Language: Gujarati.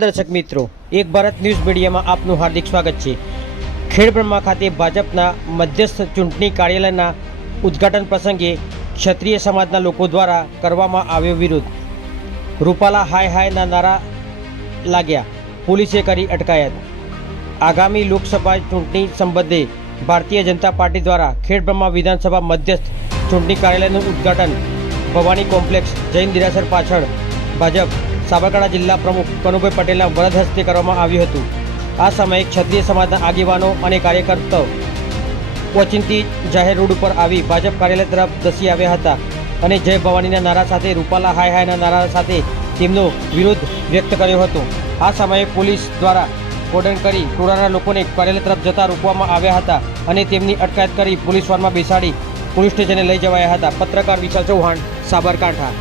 દર્શક મિત્રો, એક ભારત ન્યૂઝ મીડિયામાં આપનું હાર્દિક સ્વાગત છે. ખેડબ્રહ્મા ખાતે ભાજપના મધ્યસ્થ ચૂંટણી કાર્યાલયના ઉદ્ઘાટન પ્રસંગે ક્ષત્રિય સમાજના લોકો દ્વારા કરવામાં આવ્યો વિરોધ. રૂપાલા હાય હાયના નારા લાગ્યા, પોલીસે કરી અટકાયત. આગામી લોકસભા ચૂંટણી સંબંધે ભારતીય જનતા પાર્ટી દ્વારા ખેડબ્રહ્મા વિધાનસભા મધ્યસ્થ ચૂંટણી કાર્યાલયનું ઉદ્ઘાટન. ભવાની કોમ્પ્લેક્સ જૈન દિરાસર પાછળ ભાજપ સાબરકાંઠા જિલ્લા પ્રમુખ કનુભાઈ પટેલના વરદ હસ્તે કરવામાં આવ્યું હતું. આ સમયે ક્ષત્રિય સમાજના આગેવાનો અને કાર્યકર્તાઓ ઓચિંતી જાહેર રોડ ઉપર આવી ભાજપ કાર્યાલય તરફ ધસી આવ્યા હતા અને જય ભવાનીના નારા સાથે, રૂપાલા હાય હાયના નારા સાથે તેમનો વિરોધ વ્યક્ત કર્યો હતો. આ સમયે પોલીસ દ્વારા કોર્ડન કરી ટોળાના લોકોને કાર્યાલય તરફ જતા રોકવામાં આવ્યા હતા અને તેમની અટકાયત કરી પોલીસ વાનમાં બેસાડી પોલીસ સ્ટેશને લઈ જવાયા હતા. પત્રકાર વિશાલ ચૌહાણ, સાબરકાંઠા.